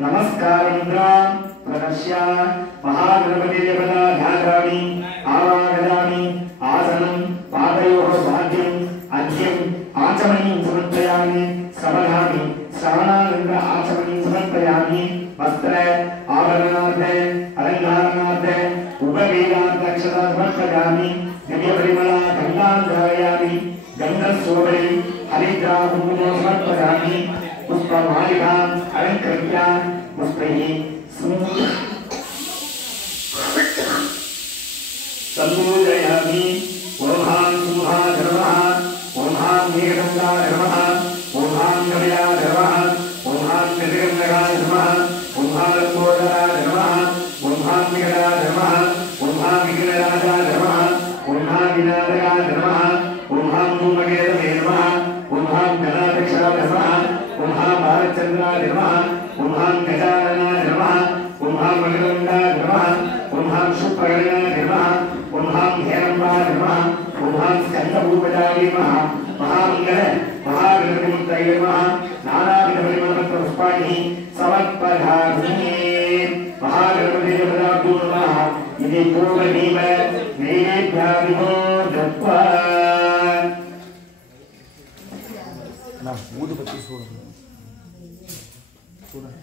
नमस्कार प्रदर्श्य महागणपति देवता ध्यान उपवेदान्तक्षता समर्पयामि दिव्यपरिमला गन्धाध्यायामि गन्धस्वोपरि हरिद्राकुङ्कुमो समर्पयामि पुष्पमालिकाम् अलङ्कृत्य पुष्पैः सम्पूजयामि ओम सुहा धर्मः ओम नीलगंगा धर्मः ओम कमला धर्मः ओम निर्गंगा धर्मः ओम लंबोदरा धर्मः ओम विकला धर्मः ओम विकलराजा धर्मः ओम विनादया धर्मः ओम धूमकेतवे नमः ओम गणाध्यक्षा धर्मः ओम भारतचंद्रा धर्मः ओम गजानना धर्मः ओम मकरंगा धर्मः ओम सुप्रगणा धर्मः ओम हेरंबा धर्मः ओम स्कंदभूपजाय नमः महामंगल महागणपतिमूर्तये नमः नानाविधपरिमलपुष्पाणि समर्पयामि महागणपतिदेवताभ्यो नमः इति पूर्वमेव नैवेद्यादिको दत्त्वा ना ऊदुबत्ती చూడండి